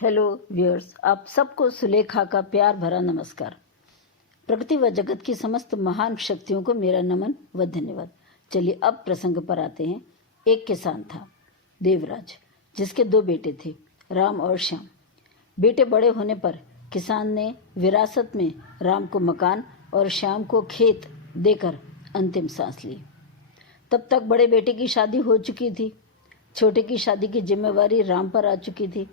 Hello viewers, आप सबको सुलेखा का प्यार भरा नमस्कार। प्रकृति व जगत की समस्त महान शक्तियों को मेरा नमन व धन्यवाद। चलिए अब प्रसंग पर आते हैं। एक किसान था, देवराज, जिसके 2 बेटे थे, राम और श्याम। बेटे बड़े होने पर किसान ने विरासत में राम को मकान और श्याम को खेत देकर अंतिम सांस ली। तब तक बड़े बेटे की शादी हो चुकी थी। छोटे की शादी की जिम्मेवारी राम पर आ चुकी थी।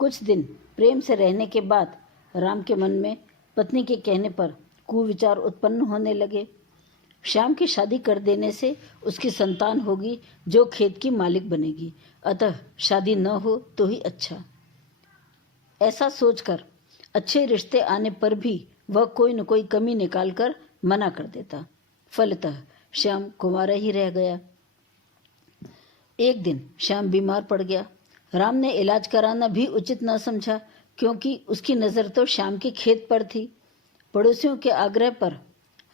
कुछ दिन प्रेम से रहने के बाद राम के मन में पत्नी के कहने पर कुविचार उत्पन्न होने लगे। श्याम की शादी कर देने से उसकी संतान होगी जो खेत की मालिक बनेगी, अतः शादी न हो तो ही अच्छा। ऐसा सोचकर अच्छे रिश्ते आने पर भी वह कोई न कोई कमी निकालकर मना कर देता। फलतः श्याम कुंवारा ही रह गया। एक दिन श्याम बीमार पड़ गया। राम ने इलाज कराना भी उचित न समझा, क्योंकि उसकी नज़र तो श्याम के खेत पर थी। पड़ोसियों के आग्रह पर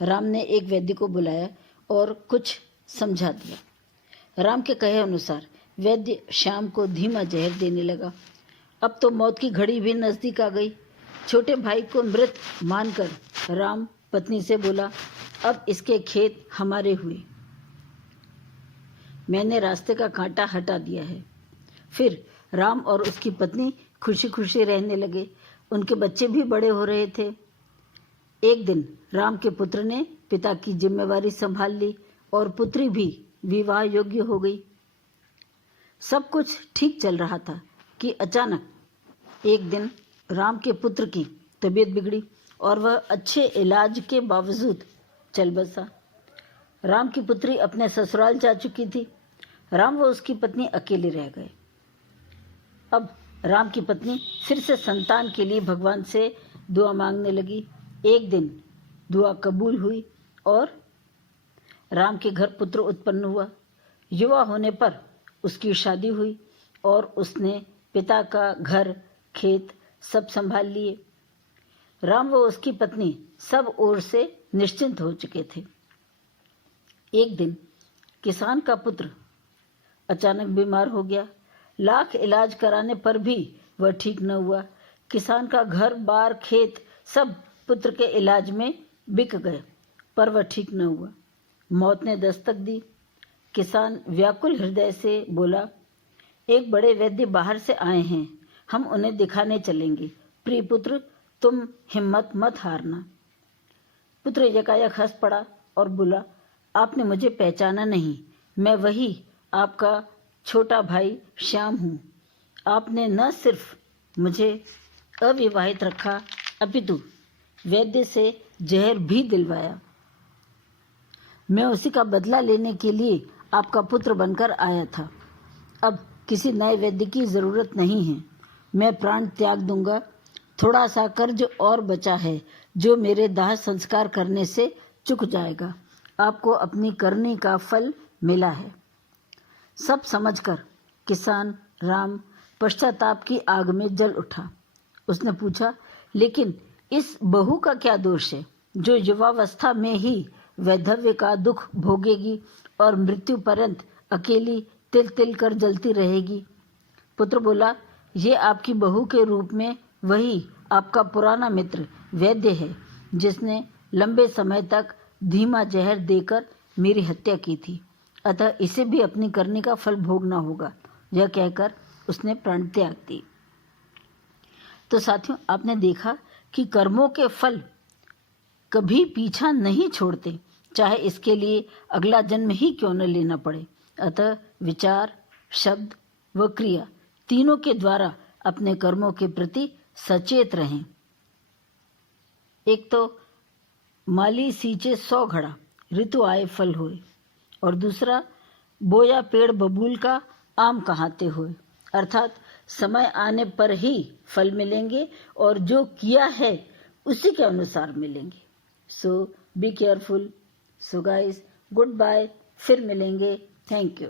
राम ने एक वैद्य को बुलाया और कुछ समझा दिया। राम के कहे अनुसार वैद्य श्याम को धीमा जहर देने लगा। अब तो मौत की घड़ी भी नज़दीक आ गई। छोटे भाई को मृत मानकर राम पत्नी से बोला, अब इसके खेत हमारे हुए। मैंने रास्ते का कांटा हटा दिया है। फिर राम और उसकी पत्नी खुशी खुशी रहने लगे। उनके बच्चे भी बड़े हो रहे थे। एक दिन राम के पुत्र ने पिता की जिम्मेवारी संभाल ली और पुत्री भी विवाह योग्य हो गई। सब कुछ ठीक चल रहा था कि अचानक एक दिन राम के पुत्र की तबीयत बिगड़ी और वह अच्छे इलाज के बावजूद चल बसा। राम की पुत्री अपने ससुराल जा चुकी थी। राम व उसकी पत्नी अकेले रह गए। अब राम की पत्नी फिर से संतान के लिए भगवान से दुआ मांगने लगी। एक दिन दुआ कबूल हुई और राम के घर पुत्र उत्पन्न हुआ। युवा होने पर उसकी शादी हुई और उसने पिता का घर खेत सब संभाल लिए। राम व उसकी पत्नी सब ओर से निश्चिंत हो चुके थे। एक दिन किसान का पुत्र अचानक बीमार हो गया। लाख इलाज कराने पर भी वह ठीक न हुआ। किसान का घर बार खेत सब पुत्र के इलाज में बिक गए, पर वह ठीक न हुआ। मौत ने दस्तक दी। किसान व्याकुल हृदय से बोला, एक बड़े वैद्य बाहर से आए हैं, हम उन्हें दिखाने चलेंगे। प्रिय पुत्र, तुम हिम्मत मत हारना। पुत्र यकायक हंस पड़ा और बोला, आपने मुझे पहचाना नहीं। मैं वही आपका छोटा भाई श्याम हूँ। आपने न सिर्फ मुझे अविवाहित रखा, अपितु वैद्य से जहर भी दिलवाया। मैं उसी का बदला लेने के लिए आपका पुत्र बनकर आया था। अब किसी नए वैद्य की ज़रूरत नहीं है। मैं प्राण त्याग दूंगा। थोड़ा सा कर्ज और बचा है जो मेरे दाह संस्कार करने से चुक जाएगा। आपको अपनी करनी का फल मिला है। सब समझकर किसान राम पश्चाताप की आग में जल उठा। उसने पूछा, लेकिन इस बहू का क्या दोष है जो युवावस्था में ही वैधव्य का दुख भोगेगी और मृत्यु पर्यंत अकेली तिल तिल कर जलती रहेगी। पुत्र बोला, ये आपकी बहू के रूप में वही आपका पुराना मित्र वैद्य है, जिसने लंबे समय तक धीमा जहर देकर मेरी हत्या की थी, अतः इसे भी अपनी करने का फल भोगना होगा। यह कहकर उसने प्राण त्याग दी। तो साथियों, आपने देखा कि कर्मों के फल कभी पीछा नहीं छोड़ते, चाहे इसके लिए अगला जन्म ही क्यों न लेना पड़े। अतः विचार, शब्द व क्रिया तीनों के द्वारा अपने कर्मों के प्रति सचेत रहें। एक तो माली सींचे 100 घड़ा, ऋतु आए फल होए, और दूसरा बोया पेड़ बबूल का आम कहाते हुए, अर्थात समय आने पर ही फल मिलेंगे और जो किया है उसी के अनुसार मिलेंगे। So be careful. So guys, goodbye. फिर मिलेंगे। Thank you.